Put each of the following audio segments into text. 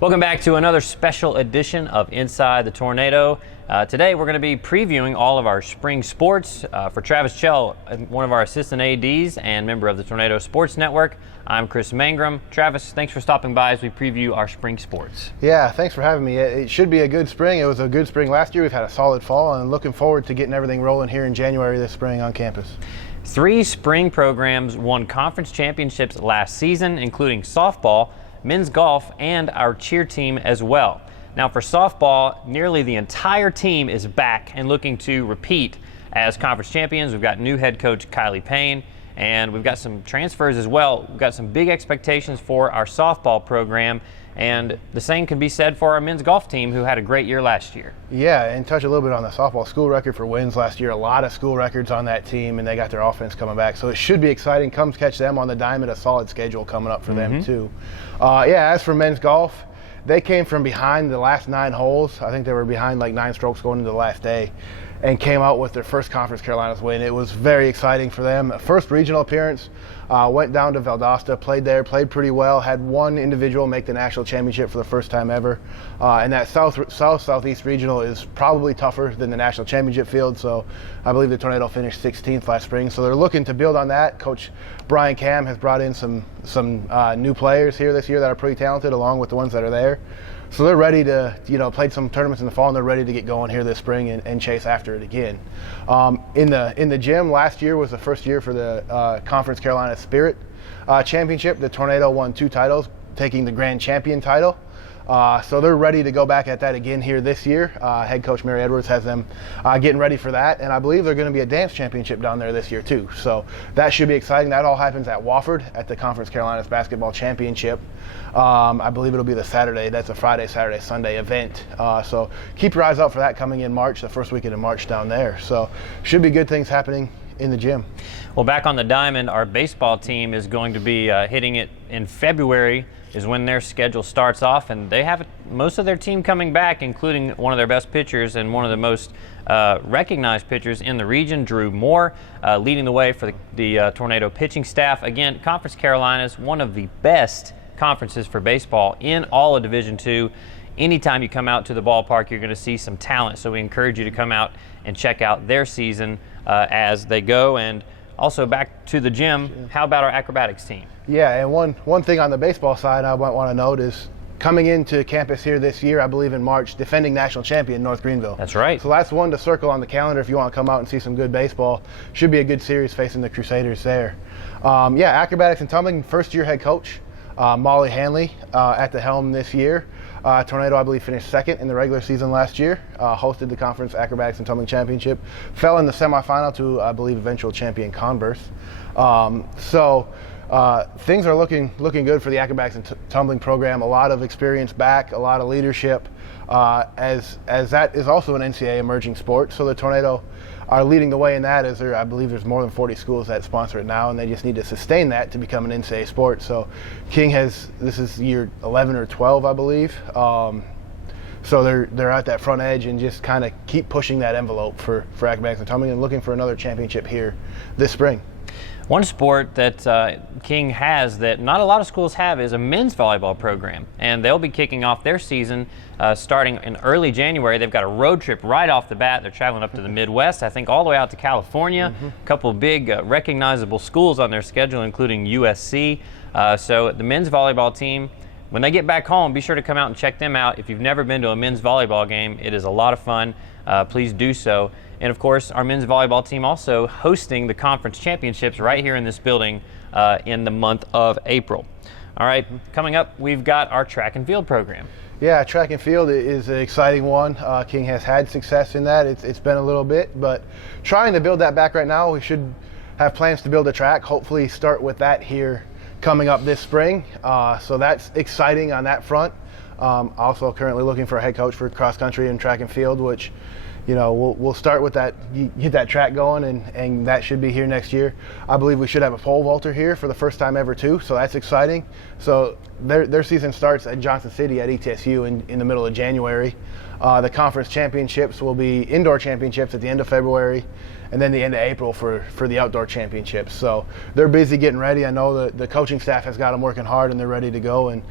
Welcome back to another special edition of Inside the Tornado. Today we're going to be previewing all of our spring sports. For Travis Chell, one of our assistant ADs and member of the Tornado Sports Network, I'm Kris Mangrum. Travis, thanks for stopping by as we preview our spring sports. Yeah, thanks for having me. It should be a good spring. It was a good spring last year. We've had a solid fall, and looking forward to getting everything rolling here in January this spring on campus. 3 spring programs won conference championships last season, including softball, men's golf, and our cheer team as well. Now for softball, nearly the entire team is back and looking to repeat as conference champions. We've got new head coach Kylie Payne, and we've got some transfers as well. We've got some big expectations for our softball program, and the same can be said for our men's golf team, who had a great year last year. Yeah, and touch a little bit on the softball school record for wins last year. A lot of school records on that team, and they got their offense coming back. So it should be exciting. Come catch them on the diamond. A solid schedule coming up for them too. As for men's golf, they came from behind the last 9 holes. I think they were behind like 9 strokes going into the last day, and came out with their first Conference Carolinas win. It was very exciting for them. First regional appearance, went down to Valdosta, played there, played pretty well, had one individual make the national championship for the first time ever. And that Southeast regional is probably tougher than the national championship field, so I believe the Tornado finished 16th last spring. So they're looking to build on that. Coach Brian Cam has brought in some new players here this year that are pretty talented, along with the ones that are there. So they're ready to, played some tournaments in the fall, and they're ready to get going here this spring and chase after it again. In the gym, last year was the first year for the Conference Carolina Spirit Championship. The Tornado won 2 titles, taking the Grand Champion title. So they're ready to go back at that again here this year. Head coach Mary Edwards has them getting ready for that, and I believe they're going to be a dance championship down there this year too. So that should be exciting. That all happens at Wofford at the Conference Carolinas Basketball Championship. I believe it'll be the Saturday. That's a Friday, Saturday, Sunday event. So keep your eyes out for that coming in March, the first weekend of March down there. So should be good things happening in the gym. Well, back on the diamond, our baseball team is going to be hitting it in February is when their schedule starts off, and they have most of their team coming back, including one of their best pitchers and one of the most recognized pitchers in the region, Drew Moore, leading the way for the Tornado pitching staff. Again, Conference Carolinas, one of the best conferences for baseball in all of Division II. Anytime you come out to the ballpark, you're going to see some talent, so we encourage you to come out and check out their season as they go. And also back to the gym, how about our acrobatics team? Yeah, and one thing on the baseball side I might want to note is coming into campus here this year, I believe in March, defending national champion North Greenville. That's right. So that's one to circle on the calendar if you want to come out and see some good baseball. Should be a good series facing the Crusaders there. Acrobatics and tumbling, first-year head coach Molly Hanley at the helm this year. Tornado, I believe, finished 2nd in the regular season last year, hosted the Conference Acrobatics and Tumbling Championship, fell in the semifinal to, I believe, eventual champion Converse. Things are looking good for the acrobatics and tumbling program. A lot of experience back, a lot of leadership, as that is also an NCAA emerging sport. So the Tornado are leading the way in that, as I believe there's more than 40 schools that sponsor it now, and they just need to sustain that to become an NCAA sport. So King this is year 11 or 12, I believe. So they're at that front edge and just kind of keep pushing that envelope for acrobatics and tumbling and looking for another championship here this spring. One sport that King has that not a lot of schools have is a men's volleyball program, and they'll be kicking off their season starting in early January. They've got a road trip right off the bat. They're traveling up to the Midwest, I think all the way out to California. A couple of big recognizable schools on their schedule, including USC. So the men's volleyball team, when they get back home, be sure to come out and check them out. If you've never been to a men's volleyball game, it is a lot of fun. Please do so. And of course, our men's volleyball team also hosting the conference championships right here in this building in the month of April. All right, coming up, we've got our track and field program. Yeah, track and field is an exciting one. King has had success in that. It's been a little bit, but trying to build that back right now. We should have plans to build a track, hopefully start with that here coming up this spring. So that's exciting on that front. Also currently looking for a head coach for cross country and track and field, which we'll start with that, get that track going, and that should be here next year. I believe we should have a pole vaulter here for the first time ever too, so that's exciting. So their season starts at Johnson City at ETSU in the middle of January. The conference championships will be indoor championships at the end of February, and then the end of April for the outdoor championships. So they're busy getting ready. I know the coaching staff has got them working hard, and they're ready to go and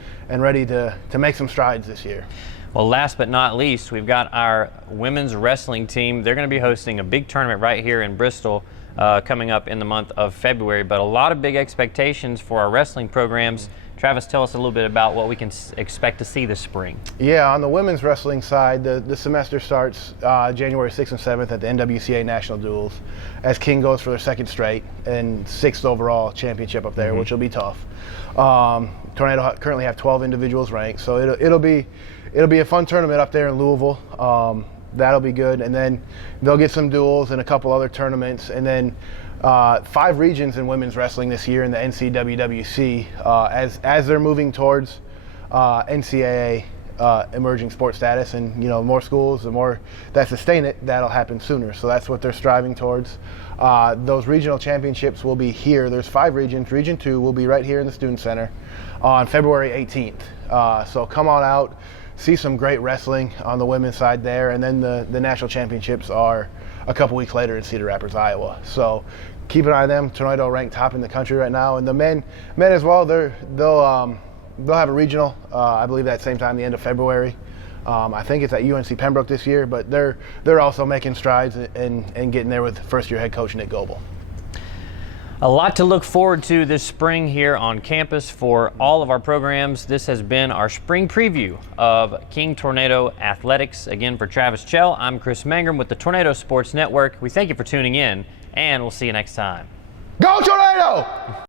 ready to make some strides this year. Well, last but not least, we've got our women's wrestling team. They're going to be hosting a big tournament right here in Bristol coming up in the month of February, but a lot of big expectations for our wrestling programs. Travis, tell us a little bit about what we can expect to see this spring. Yeah, on the women's wrestling side, the semester starts January 6th and 7th at the NWCA National Duels as King goes for their second straight and 6th overall championship up there, which will be tough. Tornado currently have 12 individuals ranked, so it'll be a fun tournament up there in Louisville. That'll be good, and then they'll get some duels and a couple other tournaments, and then 5 regions in women's wrestling this year in the NCWWC as they're moving towards NCAA emerging sport status, and more schools, the more that sustain it, that'll happen sooner. So that's what they're striving towards. Those regional championships will be here. There's 5 regions. Region 2 will be right here in the Student Center on February 18th. So come on out, see some great wrestling on the women's side there, and then the national championships are a couple weeks later in Cedar Rapids, Iowa. So keep an eye on them. Tornado ranked top in the country right now, and the men as well. They'll have a regional, I believe, that same time, the end of February. I think it's at UNC Pembroke this year, but they're also making strides and getting there with first-year head coach Nick Goebel. A lot to look forward to this spring here on campus for all of our programs. This has been our spring preview of King Tornado Athletics. Again, for Travis Chell, I'm Kris Mangrum with the Tornado Sports Network. We thank you for tuning in, and we'll see you next time. Go Tornado!